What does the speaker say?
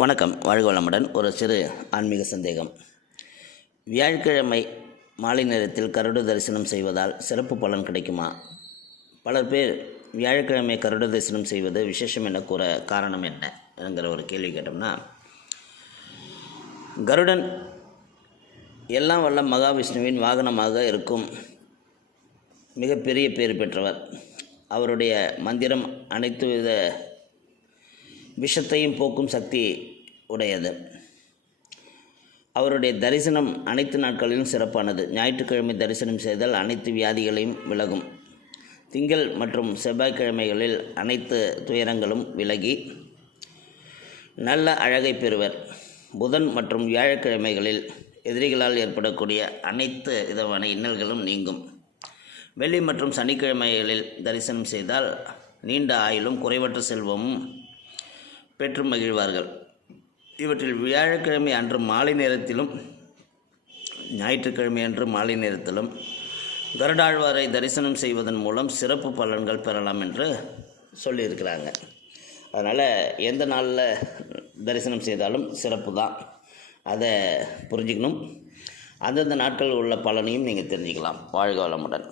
வணக்கம். வாழ்க வளமுடன். ஒரு சிறு ஆன்மீக சந்தேகம். வியாழக்கிழமை மாலை நேரத்தில் கருட தரிசனம் செய்வதால் சிறப்பு பலன் கிடைக்குமா? பலர் பேர் வியாழக்கிழமை கருட தரிசனம் செய்வது விசேஷம் என கூற காரணம் என்ன? என்கிற ஒரு கேள்வி கேட்டோம்னா கருடன் எல்லாம் வல்ல மகாவிஷ்ணுவின் வாகனமாக இருக்கும் மிகப்பெரிய பேர் பெற்றவர். அவருடைய மந்திரம் அனைத்து வித விஷத்தையும் போக்கும் சக்தி உடையது. அவருடைய தரிசனம் அனைத்து நாட்களிலும் சிறப்பானது. ஞாயிற்றுக்கிழமை தரிசனம் செய்தால் அனைத்து வியாதிகளையும் விலகும். திங்கள் மற்றும் செவ்வாய்க்கிழமைகளில் அனைத்து துயரங்களும் விலகி நல்ல அழகை பெறுவர். புதன் மற்றும் வியாழக்கிழமைகளில் எதிரிகளால் ஏற்படக்கூடிய அனைத்து விதமான இன்னல்களும் நீங்கும். வெள்ளி மற்றும் சனிக்கிழமைகளில் தரிசனம் செய்தால் நீண்ட ஆயுளும் குறைவற்ற செல்வமும் பெற்று மகிழ்வார்கள். இவற்றில் வியாழக்கிழமை அன்று மாலை நேரத்திலும் ஞாயிற்றுக்கிழமை அன்று மாலை நேரத்திலும் கருடாழ்வாரை தரிசனம் செய்வதன் மூலம் சிறப்பு பலன்கள் பெறலாம் என்று சொல்லியிருக்கிறாங்க. அதனால் எந்த நாளில் தரிசனம் செய்தாலும் சிறப்பு தான். அதை புரிஞ்சுக்கணும். அந்தந்த நாட்கள் உள்ள பலனையும் நீங்கள் தெரிஞ்சுக்கலாம். வாழ்க வளமுடன்.